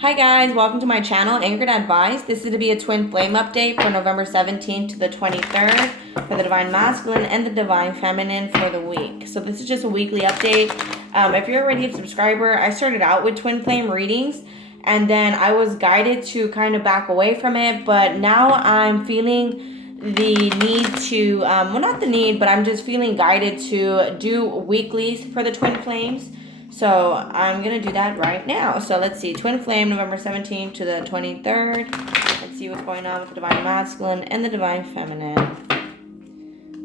Hi guys, welcome to my channel, Anchored Advice. This is to be a twin flame update for November 17th to the 23rd for the Divine Masculine and the Divine Feminine for the week. So this is just a weekly update. If you're already a subscriber, I started out with twin flame readings and then I was guided to kind of back away from it, but now I'm feeling the need to, well not the need, but I'm just feeling guided to do weeklies for the twin flames. So I'm going to do that right now. So let's see. Twin Flame, November 17th to the 23rd. Let's see what's going on with the Divine Masculine and the Divine Feminine.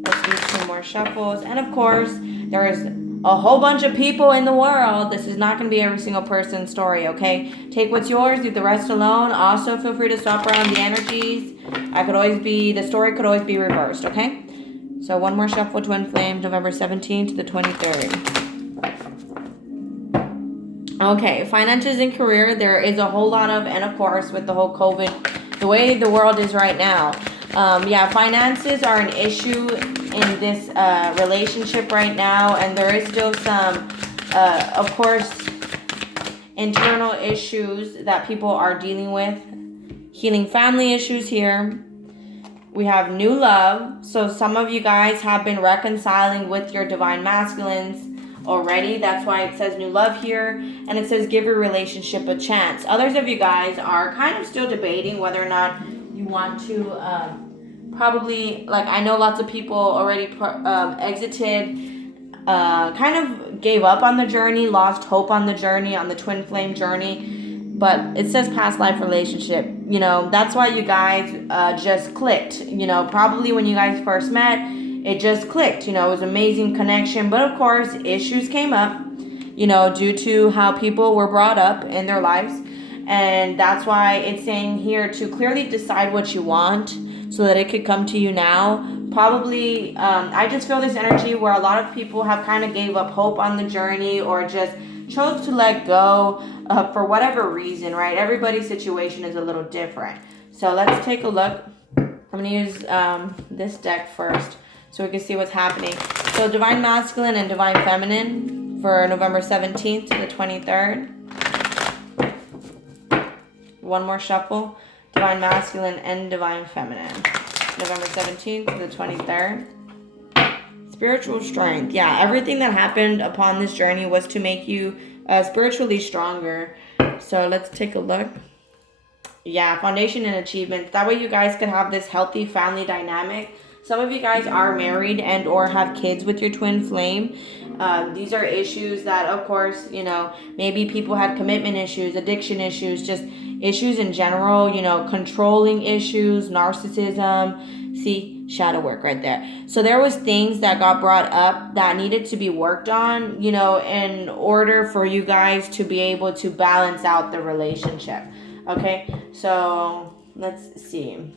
Let's do 2 more shuffles. And of course, there is a whole bunch of people in the world. This is not going to be every single person's story, okay? Take what's yours. Leave the rest alone. Also, feel free to swap around the energies. The story could always be reversed, okay? So 1 more shuffle, Twin Flame, November 17th to the 23rd. Okay, finances and career, there is a whole lot of, and of course with the whole COVID, the way the world is right now, finances are an issue in this relationship right now, and there is still some, of course, internal issues that people are dealing with. Healing family issues here. We have new love, so some of you guys have been reconciling with your Divine Masculines already. That's why it says new love here, and it says give your relationship a chance. Others of you guys are kind of still debating whether or not you want to probably, like, I know lots of people already exited, kind of gave up on the journey, lost hope on the journey, on the twin flame journey, but it says past life relationship. You know, that's why you guys just clicked. You know, probably when you guys first met, it just clicked. You know, it was an amazing connection. But of course, issues came up, you know, due to how people were brought up in their lives. And that's why it's saying here to clearly decide what you want so that it could come to you now. Probably, I just feel this energy where a lot of people have kind of gave up hope on the journey or just chose to let go for whatever reason, right? Everybody's situation is a little different. So let's take a look. I'm going to use this deck first, so we can see what's happening. So Divine Masculine and Divine Feminine for November 17th to the 23rd. 1 more shuffle. Divine Masculine and Divine Feminine. November 17th to the 23rd. Spiritual strength. Yeah, everything that happened upon this journey was to make you spiritually stronger. So let's take a look. Yeah, foundation and achievements. That way you guys can have this healthy family dynamic. Some of you guys are married and or have kids with your twin flame. These are issues that, of course, you know, maybe people had commitment issues, addiction issues, just issues in general, you know, controlling issues, narcissism. See, shadow work right there. So there was things that got brought up that needed to be worked on, you know, in order for you guys to be able to balance out the relationship. Okay, so let's see.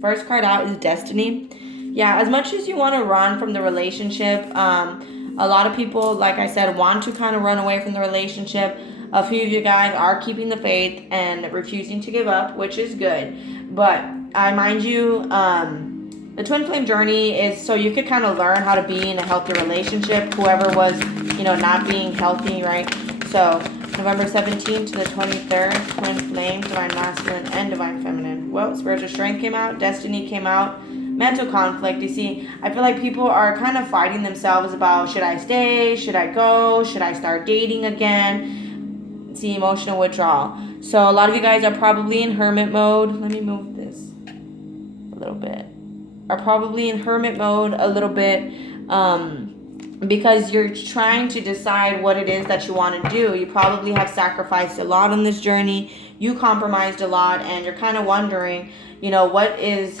First card out is Destiny. Yeah, as much as you want to run from the relationship, a lot of people, like I said, want to kind of run away from the relationship. A few of you guys are keeping the faith and refusing to give up, which is good. But I mind you, the twin flame journey is so you could kind of learn how to be in a healthy relationship. Whoever was, you know, not being healthy, right? So November 17th to the 23rd, twin flame, Divine Masculine and Divine Feminine. Well, spiritual strength came out, destiny came out, mental conflict. You see, I feel like people are kind of fighting themselves about, should I stay, should I go, should I start dating again? See, emotional withdrawal. So a lot of you guys are probably in hermit mode. Let me move this a little bit. Are probably in hermit mode a little bit, because you're trying to decide what it is that you want to do. You probably have sacrificed a lot on this journey. You compromised a lot, and you're kind of wondering, you know, what is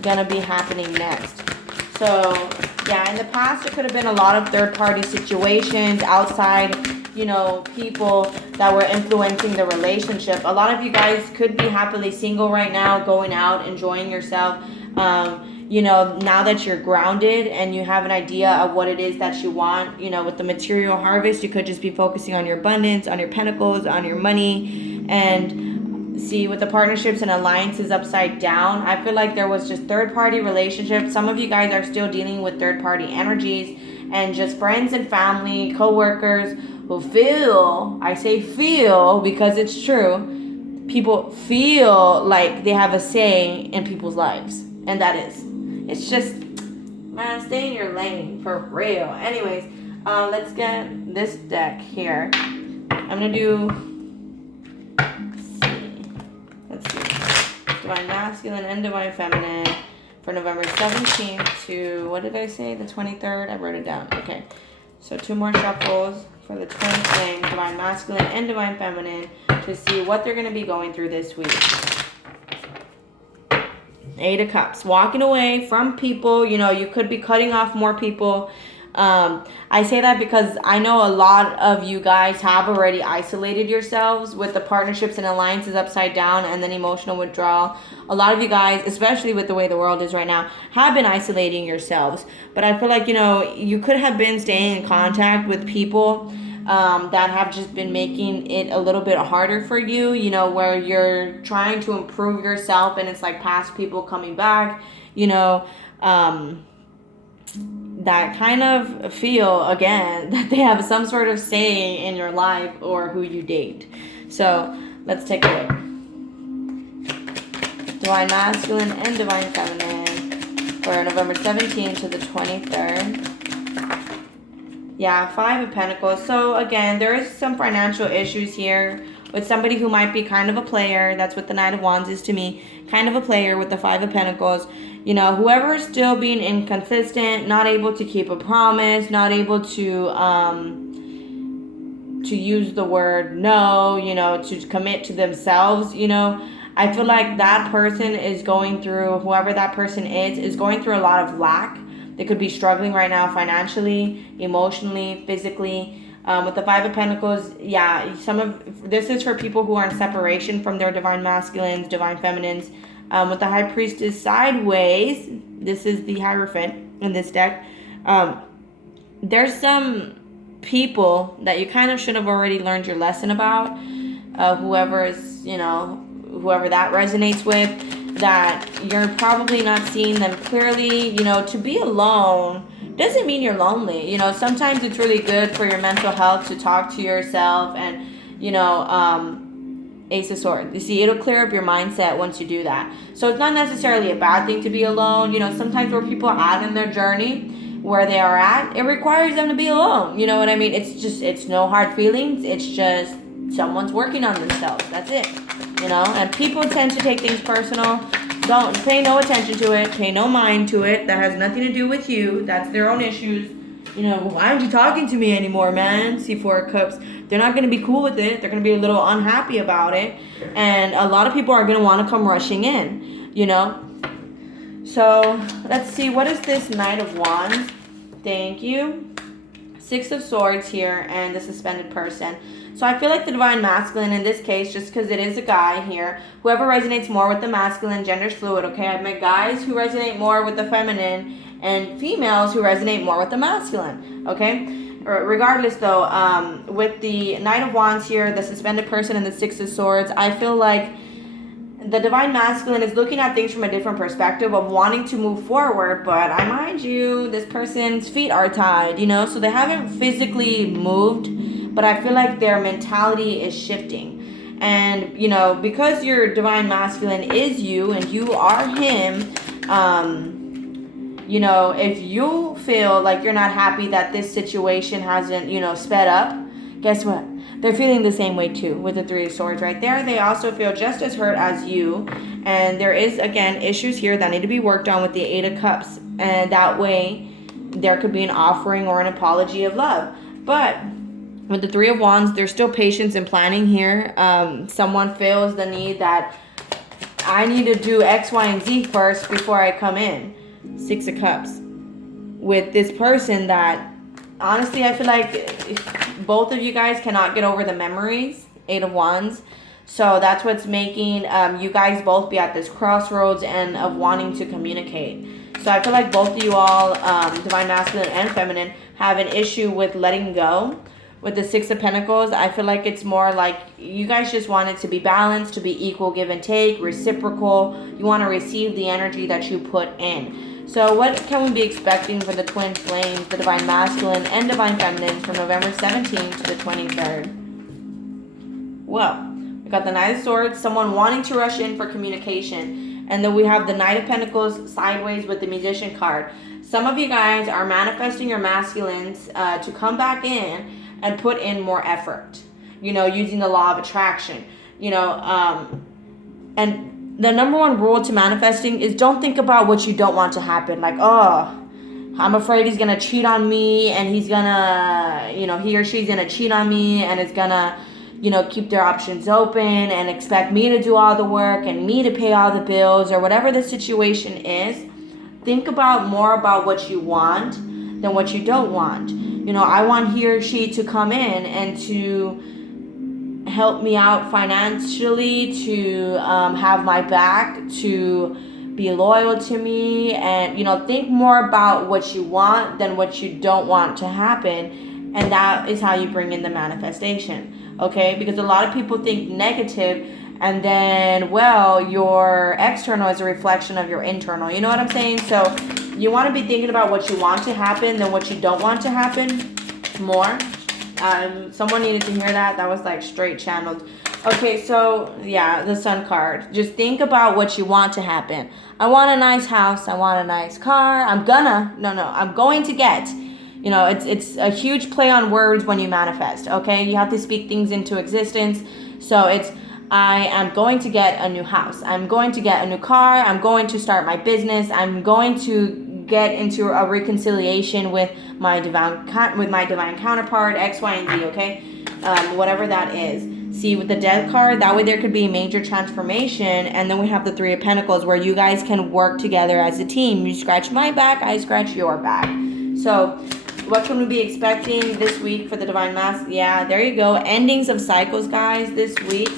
going to be happening next. So, yeah, in the past, it could have been a lot of third-party situations, outside, you know, people that were influencing the relationship. A lot of you guys could be happily single right now, going out, enjoying yourself. You know, now that you're grounded and you have an idea of what it is that you want, you know, with the material harvest, you could just be focusing on your abundance, on your pentacles, on your money. And see, with the partnerships and alliances upside down, I feel like there was just third-party relationships. Some of you guys are still dealing with third-party energies, and just friends and family, co-workers who feel, I say feel because it's true, people feel like they have a say in people's lives. And that is. It's just, man, stay in your lane for real. Anyways, let's get this deck here. I'm going to do, let's see, Divine Masculine and Divine Feminine for November 17th to, what did I say, the 23rd? I wrote it down. Okay. So 2 more shuffles for the twin flame, Divine Masculine and Divine Feminine, to see what they're going to be going through this week. 8 of Cups. Walking away from people. You know, you could be cutting off more people. I say that because I know a lot of you guys have already isolated yourselves with the partnerships and alliances upside down and then emotional withdrawal. A lot of you guys, especially with the way the world is right now, have been isolating yourselves. But I feel like, you know, you could have been staying in contact with people that have just been making it a little bit harder for you, you know, where you're trying to improve yourself and it's like past people coming back, you know, that kind of feel, again, that they have some sort of say in your life or who you date. So let's take a look. Divine Masculine and Divine Feminine for November 17th to the 23rd. Yeah, 5 of Pentacles. So again, there is some financial issues here with somebody who might be kind of a player. That's what the Knight of Wands is to me. Kind of a player with the 5 of Pentacles. You know, whoever is still being inconsistent, not able to keep a promise, not able to use the word no, you know, to commit to themselves, you know. I feel like that person is going through, whoever that person is going through a lot of lack. They could be struggling right now financially, emotionally, physically. With the 5 of Pentacles, yeah, this is for people who are in separation from their Divine Masculines, Divine Feminines. With the High Priestess sideways, this is the Hierophant in this deck. There's some people that you kind of should have already learned your lesson about. Whoever that resonates with, that you're probably not seeing them clearly. You know, to be alone doesn't mean you're lonely. You know, sometimes it's really good for your mental health to talk to yourself and, you know, Ace of Swords. You see, it'll clear up your mindset once you do that. So it's not necessarily a bad thing to be alone. You know, sometimes where people are at in their journey, where they are at, it requires them to be alone. You know what I mean? It's no hard feelings. It's just someone's working on themselves. That's it. You know, and people tend to take things personal. Don't pay no attention to it. Pay no mind to it. That has nothing to do with you. That's their own issues. You know, why aren't you talking to me anymore, man? See, 4 of Cups. They're not going to be cool with it. They're going to be a little unhappy about it. And a lot of people are going to want to come rushing in, you know. So, let's see. What is this Knight of Wands? Thank you. 6 of Swords here and the Suspended Person. So I feel like the Divine Masculine in this case, just because it is a guy here, whoever resonates more with the masculine, gender's fluid, okay? I've met guys who resonate more with the feminine and females who resonate more with the masculine, okay? Regardless though, with the Knight of Wands here, the Suspended Person, and the 6 of Swords, I feel like the Divine Masculine is looking at things from a different perspective of wanting to move forward, but I mind you, this person's feet are tied, you know, so they haven't physically moved, but I feel like their mentality is shifting. And, you know, because your Divine Masculine is you and you are him, you know, if you feel like you're not happy that this situation hasn't, you know, sped up, guess what? They're feeling the same way too with the 3 of Swords right there. They also feel just as hurt as you. And there is, again, issues here that need to be worked on with the 8 of Cups. And that way, there could be an offering or an apology of love. But with the 3 of Wands, there's still patience and planning here. Someone feels the need that I need to do X, Y, and Z first before I come in. 6 of Cups. With this person that, honestly, I feel like both of you guys cannot get over the memories. 8 of Wands. So that's what's making you guys both be at this crossroads and of wanting to communicate. So I feel like both of you all, Divine Masculine and Feminine, have an issue with letting go. With the 6 of Pentacles, I feel like it's more like you guys just want it to be balanced, to be equal give and take, reciprocal. You want to receive the energy that you put in. So what can we be expecting for the twin flames, the divine masculine and divine feminine, from November 17th to the 23rd? Well, we got the Knight of Swords, someone wanting to rush in for communication. And then we have the Knight of Pentacles sideways with the Musician card. Some of you guys are manifesting your masculines to come back in and put in more effort. Using the law of attraction. And the number one rule to manifesting is don't think about what you don't want to happen. Like, oh, I'm afraid he's going to cheat on me, and he's going to, he or she's going to cheat on me, and it's going to, keep their options open and expect me to do all the work and me to pay all the bills, or whatever the situation is. Think more about what you want than what you don't want. I want he or she to come in and to help me out financially, to have my back, to be loyal to me, and think more about what you want than what you don't want to happen. And that is how you bring in the manifestation. Okay, because a lot of people think negative, and then your external is a reflection of your internal. You know what I'm saying? So you want to be thinking about what you want to happen than what you don't want to happen more. Someone needed to hear that. That was like straight channeled. Okay, so yeah, the Sun card. Just think about what you want to happen. I want a nice house. I want a nice car. I'm going to get. It's a huge play on words when you manifest. Okay, you have to speak things into existence. So I am going to get a new house. I'm going to get a new car. I'm going to start my business. I'm going to get into a reconciliation with my divine counterpart, X, Y, and Z. Okay, whatever that is. See, with the Death card, that way there could be a major transformation. And then we have the Three of Pentacles, where you guys can work together as a team. You scratch my back, I scratch your back. So what can we be expecting this week for the Divine Mask? Yeah, there you go. Endings of cycles, guys, this week.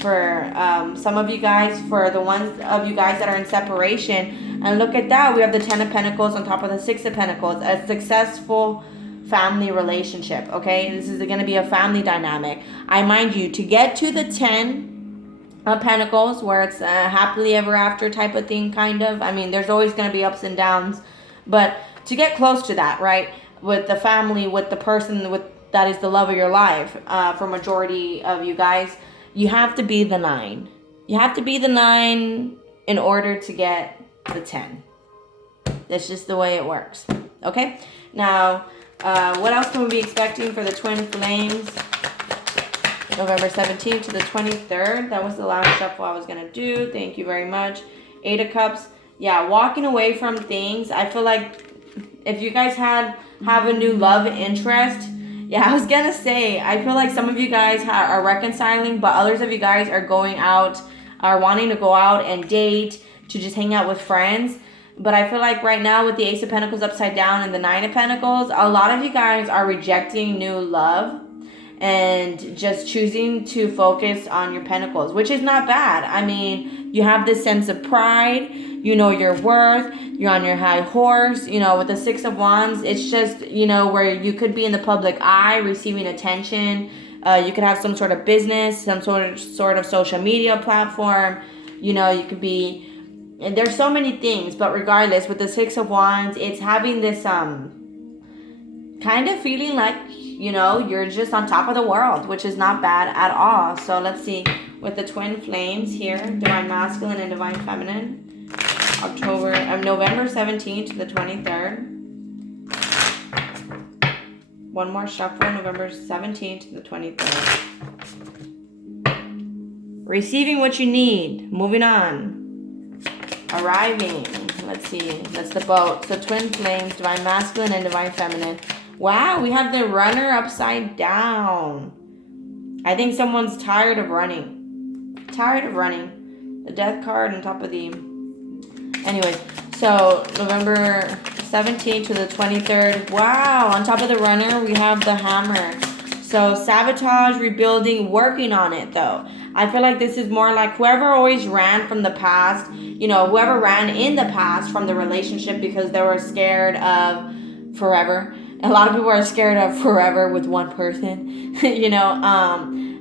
For some of you guys, for the ones of you guys that are in separation. And look at that. We have the Ten of Pentacles on top of the Six of Pentacles. A successful family relationship, okay? This is going to be a family dynamic. I mind you, to get to the 10 of Pentacles, where it's a happily ever after type of thing, kind of. I mean, there's always going to be ups and downs. But to get close to that, right? With the family, with the person that is the love of your life, for majority of you guys, you have to be the 9. You have to be the 9 in order to get the 10. That's just the way it works. Okay? Now, what else can we be expecting for the Twin Flames? November 17th to the 23rd. That was the last shuffle I was going to do. Thank you very much. 8 of Cups. Yeah, walking away from things. I feel like if you guys have a new love interest, yeah, I was gonna say, I feel like some of you guys are reconciling, but others of you guys are going out, are wanting to go out and date, to just hang out with friends. But I feel like right now with the Ace of Pentacles upside down and the Nine of Pentacles, a lot of you guys are rejecting new love and just choosing to focus on your pentacles, which is not bad. I mean, you have this sense of pride, you know your worth, you're on your high horse. With the Six of Wands, it's just, where you could be in the public eye receiving attention. You could have some sort of business, some sort of social media platform. You could be, and there's so many things, but regardless, with the Six of Wands, it's having this kind of feeling like, you're just on top of the world, which is not bad at all. So let's see, with the Twin Flames here, Divine Masculine and Divine Feminine, November 17th to the 23rd. One more shuffle, November 17th to the 23rd. Receiving what you need, moving on. Arriving, let's see, that's the boat. So Twin Flames, Divine Masculine and Divine Feminine. Wow, we have the Runner upside down. I think someone's tired of running. The Death card on top of the... Anyways, so November 17th to the 23rd. Wow, on top of the Runner, we have the Hammer. So sabotage, rebuilding, working on it though. I feel like this is more like whoever always ran from the past, whoever ran in the past from the relationship because they were scared of forever. A lot of people are scared of forever with one person,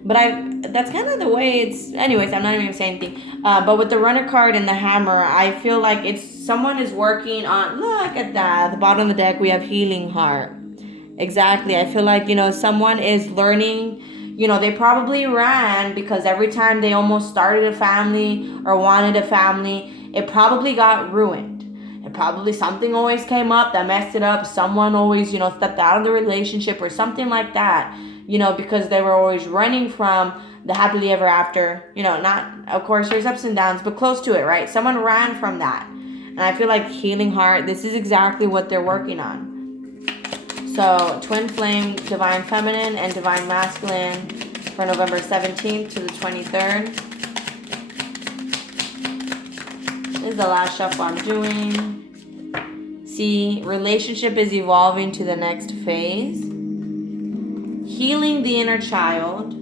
But that's kind of the way it's. Anyways, I'm not even gonna say anything. But with the runner card and the hammer, I feel like it's someone is working on. Look at that. At the bottom of the deck, we have healing heart. Exactly. I feel like someone is learning. They probably ran because every time they almost started a family or wanted a family, it probably got ruined. And probably something always came up that messed it up. Someone always, stepped out of the relationship or something like that. Because they were always running from the happily ever after. Not, of course, there's ups and downs, but close to it, right? Someone ran from that. And I feel like healing heart, this is exactly what they're working on. So, Twin Flame, Divine Feminine, and Divine Masculine for November 17th to the 23rd. This is the last shuffle I'm doing. See, relationship is evolving to the next phase. Healing the inner child.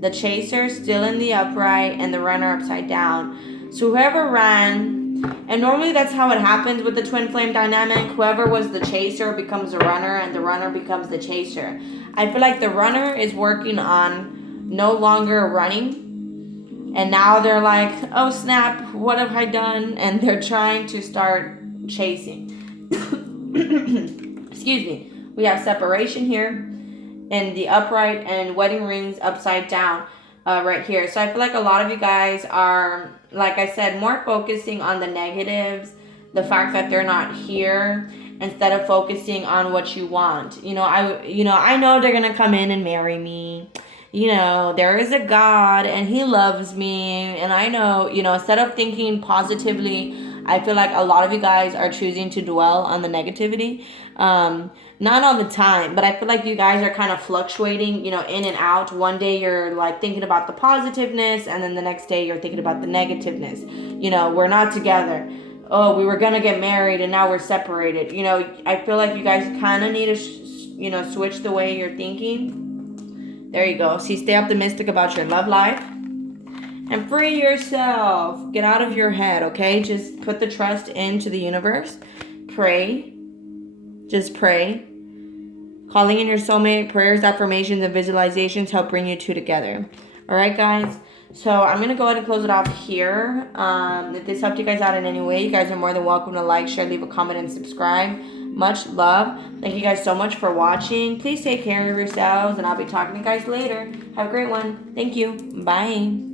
The chaser still in the upright and the runner upside down. So whoever ran, and normally that's how it happens with the twin flame dynamic. Whoever was the chaser becomes the runner and the runner becomes the chaser. I feel like the runner is working on no longer running. And now they're like, oh snap, what have I done? And they're trying to start chasing. Excuse me. We have separation here. And the upright and wedding rings upside down right here. So I feel like a lot of you guys are, like I said, more focusing on the negatives, the fact that they're not here, instead of focusing on what you want. I know they're gonna come in and marry me. There is a God and He loves me, and I know, instead of thinking positively, I feel like a lot of you guys are choosing to dwell on the negativity. Not all the time, but I feel like you guys are kind of fluctuating, in and out. One day you're like thinking about the positiveness, and then the next day you're thinking about the negativeness. We're not together. Oh, we were going to get married and now we're separated. I feel like you guys kind of need to, switch the way you're thinking. There you go. See, stay optimistic about your love life. And free yourself. Get out of your head, okay? Just put the trust into the universe. Pray. Just pray. Calling in your soulmate, prayers, affirmations, and visualizations help bring you two together. All right, guys? So I'm going to go ahead and close it off here. If this helped you guys out in any way, you guys are more than welcome to like, share, leave a comment, and subscribe. Much love. Thank you guys so much for watching. Please take care of yourselves, and I'll be talking to you guys later. Have a great one. Thank you. Bye.